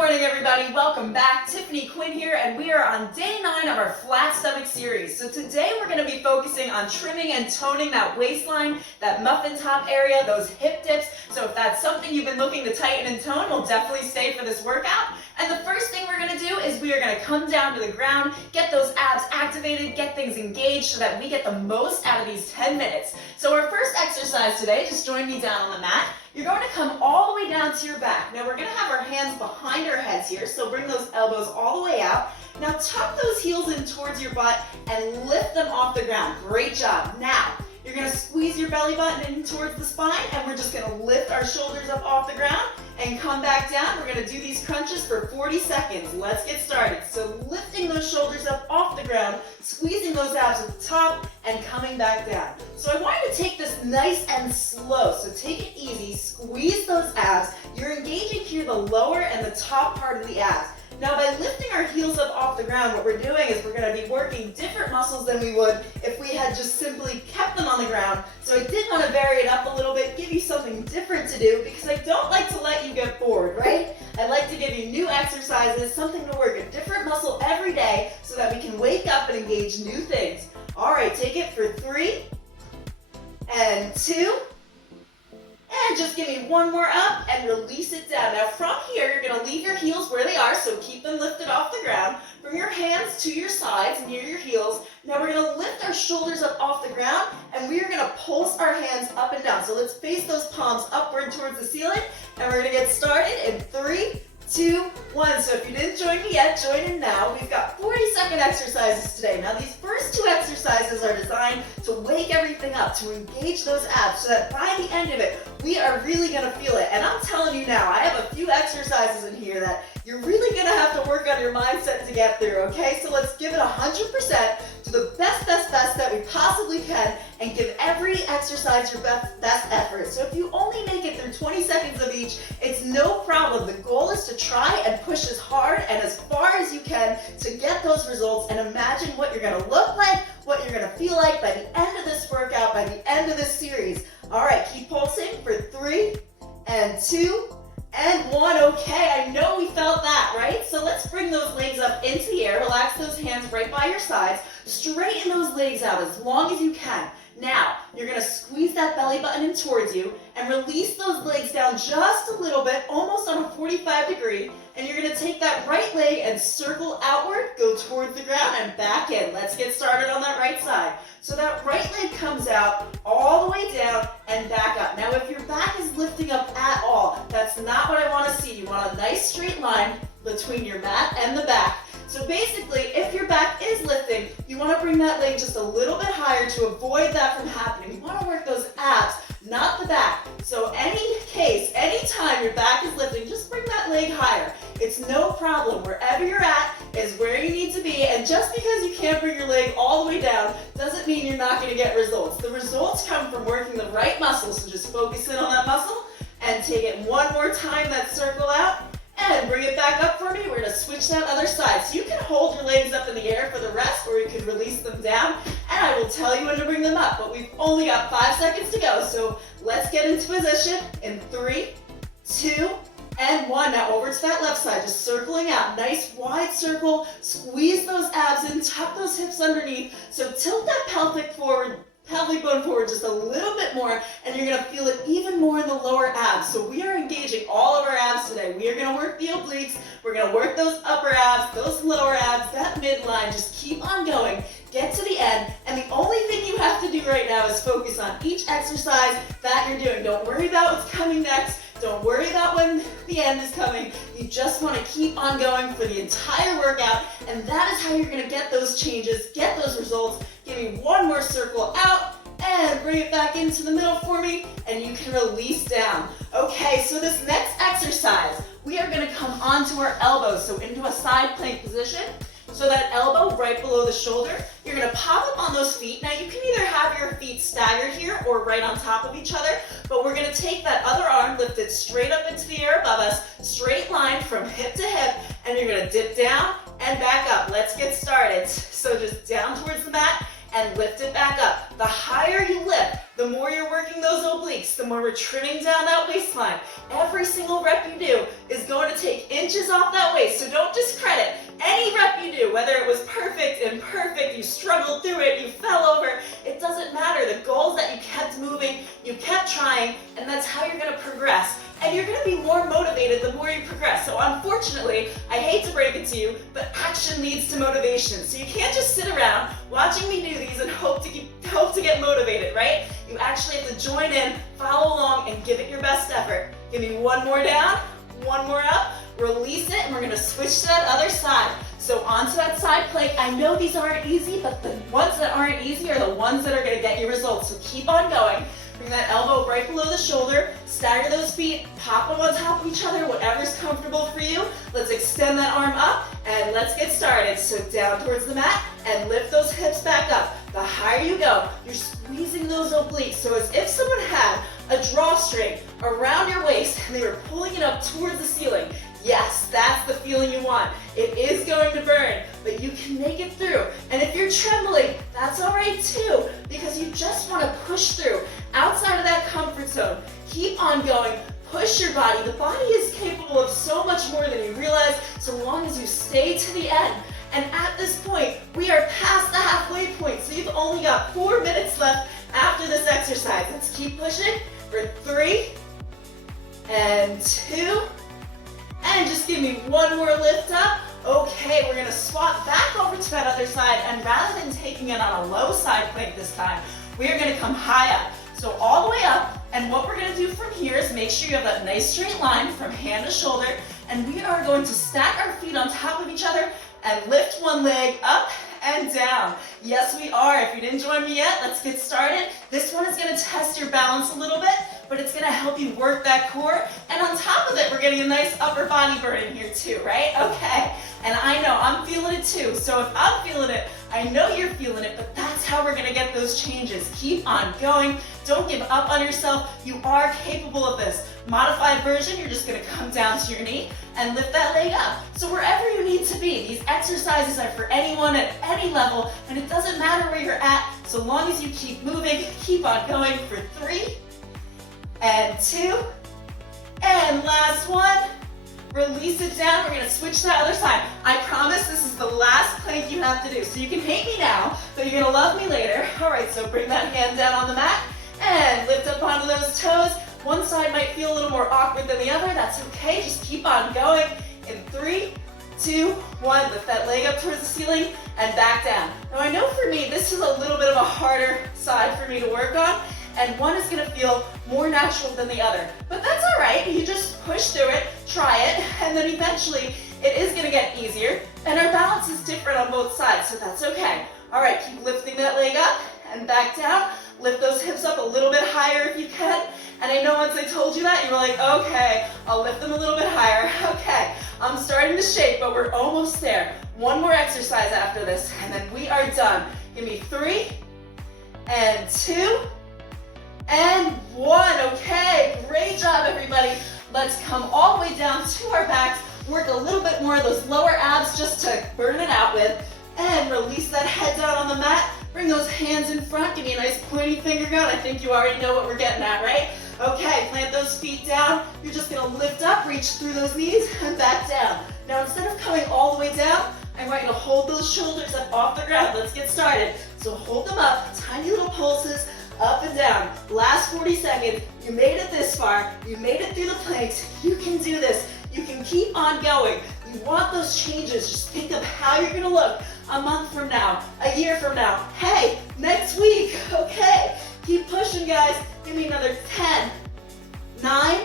morning, everybody. Welcome back. Tiffany Quinn here, and we are on day 9 of our flat stomach series. So today we're going to be focusing on trimming and toning that waistline, that muffin top area, those hip dips. So if that's something you've been looking to tighten and tone, we'll definitely stay for this workout. And the first thing we're going to do is we are going to come down to the ground, get those abs activated, get things engaged so that we get the most out of these 10 minutes. So our first exercise today, just join me down on the mat. You're going to come all the way down to your back. Now we're going to have our hands behind our heads here, so bring those elbows all the way out. Now tuck those heels in towards your butt and lift them off the ground. Great job. Now, you're going to squeeze your belly button in towards the spine, and we're just going to lift our shoulders up off the ground and come back down. We're going to do these crunches for 40 seconds. Let's get started. So lifting those shoulders up off the ground, squeezing those abs at the top, and coming back down. So I want you to take this nice and slow. So take it easy, squeeze those abs. You're engaging here the lower and the top part of the abs. Now by lifting our heels up off the ground, what we're doing is we're going to be working different muscles than we would if we had just simply kept them on the ground. So I did want to vary it up a little bit, give you something different to do, because I don't like to let you get bored, right? I like to give you new exercises, something to work a different muscle every day so that we can wake up and engage new things. All right, take it for 3 and 2. And just give me one more up and release it down. Now from here, you're going to leave your heels where they are, so keep them lifted off the ground. Bring your hands to your sides near your heels. Now we're going to lift our shoulders up off the ground, and we are going to pulse our hands up and down. So let's face those palms upward towards the ceiling, and we're going to get started in 3, 2, 1. So if you didn't join me yet, join in now. We've got 40-second exercises today. Now these first 2 exercises are designed to wake everything up, to engage those abs, so that by the end of it, we are really going to feel it. And I'm telling you now, I have a few exercises in here that you're really going to have to work on your mindset to get through, okay? So let's give it 100%, do the best that we possibly can, and give every exercise your best effort. So if you only make it through 20 seconds of each, it's no problem. The goal is to try and push as hard and as far as you can to get those results, and imagine what you're going to look like, what you're going to feel like by the end of this workout, by the end of this series. All right, keep pulsing for 3 and 2 and 1. Okay, I know we felt that, right? So let's bring those legs up into the air. Relax those hands right by your sides. Straighten those legs out as long as you can. Now, you're going to squeeze that belly button in towards you and release those legs down just a little bit, almost on a 45 degree. And you're going to take that right leg and circle outward, go towards the ground and back in. Let's get started on that right side. So that right leg comes out all the way down and back up. Now, if your back is lifting up at all, that's not what I want to see. You want a nice straight line between your mat and the back. So basically, if your back is lifting, you want to bring that leg just a little bit higher to avoid that from happening. You want to work those abs, not the back. So anytime your back is lifting, just bring that leg higher. It's no problem. Wherever you're at is where you need to be. And just because you can't bring your leg all the way down doesn't mean you're not going to get results. The results come from working the right muscle. So just focus in on that muscle and take it one more time, that circle out. And bring it back up for me. We're going to switch that other side. So you can hold your legs up in the air for the rest, or you can release them down. And I will tell you when to bring them up. But we've only got 5 seconds to go. So let's get into position in 3, 2, and 1. Now over to that left side, just circling out. Nice wide circle. Squeeze those abs in, tuck those hips underneath. So tilt that pelvic bone forward just a little bit more, and you're going to feel it even more in the lower abs. So we are engaging all of our abs today. We are going to work the obliques. We're going to work those upper abs, those lower abs, that midline. Just keep on going. Get to the end, and the only thing you have to do right now is focus on each exercise that you're doing. Don't worry about what's coming next. Don't worry about when the end is coming. You just want to keep on going for the entire workout, and that is how you're going to get those changes, get those results. Give me one more circle out, and bring it back into the middle for me, and you can release down. Okay, so this next exercise, we are going to come onto our elbows, so into a side plank position. So that elbow right below the shoulder, you're going to pop up on those feet. Now you can either have your feet staggered here or right on top of each other, but we're going to take that other arm, lift it straight up into the air above us, straight line from hip to hip, and you're going to dip down and back up. Let's get started. So just down towards the mat and lift it back up. The higher you lift, the more you're working those obliques, the more we're trimming down that waistline. Every single rep you do is going to take inches off that waist, so don't discredit any rep you do, whether it was perfect, imperfect, you struggled through it, you fell over, it doesn't matter. The goal is that you kept moving, you kept trying, and that's how you're going to progress. And you're going to be more motivated the more you progress. So unfortunately, I hate to break it to you, but action leads to motivation. So you can't just sit around watching me do these and hope to get motivated, right? You actually have to join in, follow along, and give it your best effort. Give me one more down, one more up, release it, and we're going to switch to that other side. So onto that side plank. I know these aren't easy, but the ones that aren't easy are the ones that are going to get you results. So keep on going. Bring that elbow right below the shoulder, stagger those feet, pop them on top of each other, whatever's comfortable for you. Let's extend that arm up and let's get started. So down towards the mat and lift those hips back up. The higher you go, you're squeezing those obliques. So as if someone had a drawstring around your waist and they were pulling it up towards the ceiling. Yes, that's the feeling you want. It is going to burn, but you can make it through. And if you're trembling, that's all right too, because you just want to push through outside of that comfort zone. Keep on going, push your body. The body is capable of so much more than you realize, so long as you stay to the end. And at this point, we are past the halfway point, so you've only got 4 minutes left after this exercise. Let's keep pushing for 3 and 2. And just give me one more lift up. Okay, we're gonna swap back over to that other side, and rather than taking it on a low side plank this time, we are gonna come high up. So all the way up, and what we're gonna do from here is make sure you have that nice straight line from hand to shoulder, and we are going to stack our feet on top of each other and lift one leg up and down. Yes, we are. If you didn't join me yet, let's get started. This one is gonna test your balance a little bit, but it's gonna help you work that core. And on top of it, we're getting a nice upper body burn in here too, right? Okay, and I know I'm feeling it too. So if I'm feeling it, I know you're feeling it, but that's how we're gonna get those changes. Keep on going. Don't give up on yourself. You are capable of this. Modified version, you're just gonna come down to your knee and lift that leg up. So wherever you need to be, these exercises are for anyone at any level, and it doesn't matter where you're at, so long as you keep moving, keep on going for 3 and 2, and last one. Release it down. We're gonna switch to the other side. I promise this is the last plank you have to do. So you can hate me now, but you're gonna love me later. All right, so bring that hand down on the mat and lift up onto those toes. One side might feel a little more awkward than the other. That's okay, just keep on going. In 3, 2, 1, lift that leg up towards the ceiling and back down. Now I know for me, this is a little bit of a harder side for me to work on, and one is gonna feel more natural than the other. But that's all right, you just push through it, try it, and then eventually it is gonna get easier, and our balance is different on both sides, so that's okay. All right, keep lifting that leg up and back down. Lift those hips up a little bit higher if you can. And I know once I told you that, you were like, okay, I'll lift them a little bit higher. Okay, I'm starting to shake, but we're almost there. One more exercise after this, and then we are done. Give me 3 and 2 and 1. Okay, great job, everybody. Let's come all the way down to our backs. Work a little bit more of those lower abs just to burn it out with. And release that head down on the mat. Bring those hands in front. Give me a nice pointy finger gun. I think you already know what we're getting at, right? Okay, plant those feet down. You're just gonna lift up, reach through those knees, and back down. Now, instead of coming all the way down, I want you to hold those shoulders up off the ground. Let's get started. So hold them up, tiny little pulses, up and down. Last 40 seconds. You made it this far. You made it through the planks. You can do this. You can keep on going. You want those changes. Just think of how you're gonna look a month from now, a year from now. Hey, next week, okay? Keep pushing, guys. Give me another 10, 9,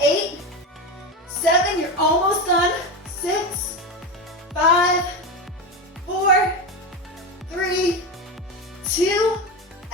8, 7, you're almost done. 6, 5, 4, 3, 2,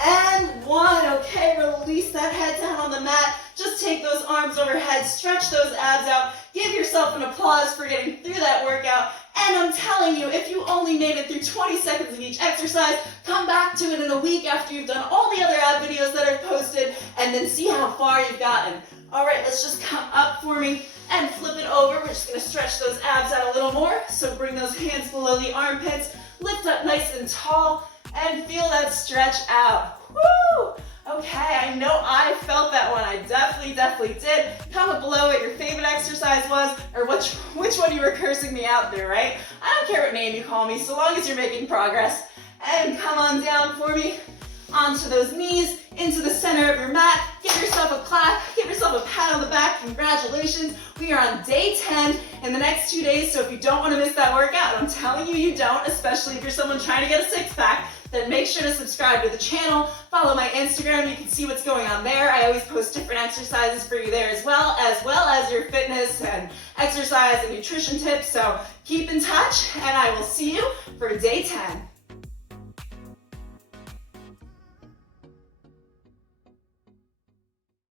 and 1. Okay, release that head down on the mat. Just take those arms overhead, stretch those abs out. Give yourself an applause for getting through that workout. And I'm telling you, if you only made it through 20 seconds of each exercise, come back to it in a week after you've done all the other ab videos that are posted, and then see how far you've gotten. All right, let's just come up for me and flip it over. We're just gonna stretch those abs out a little more. So bring those hands below the armpits, lift up nice and tall, and feel that stretch out. Woo! Okay, I know I felt that one. I definitely did. Comment below what your favorite exercise was, or which one you were cursing me out through, right? I don't care what name you call me, so long as you're making progress. And come on down for me, onto those knees, into the center of your mat. Give yourself a clap, give yourself a pat on the back. Congratulations. We are on day 10 in the next 2 days, so if you don't want to miss that workout, I'm telling you, you don't, especially if you're someone trying to get a six-pack, then make sure to subscribe to the channel, follow my Instagram, you can see what's going on there. I always post different exercises for you there as well as your fitness and exercise and nutrition tips, so keep in touch, and I will see you for day 10.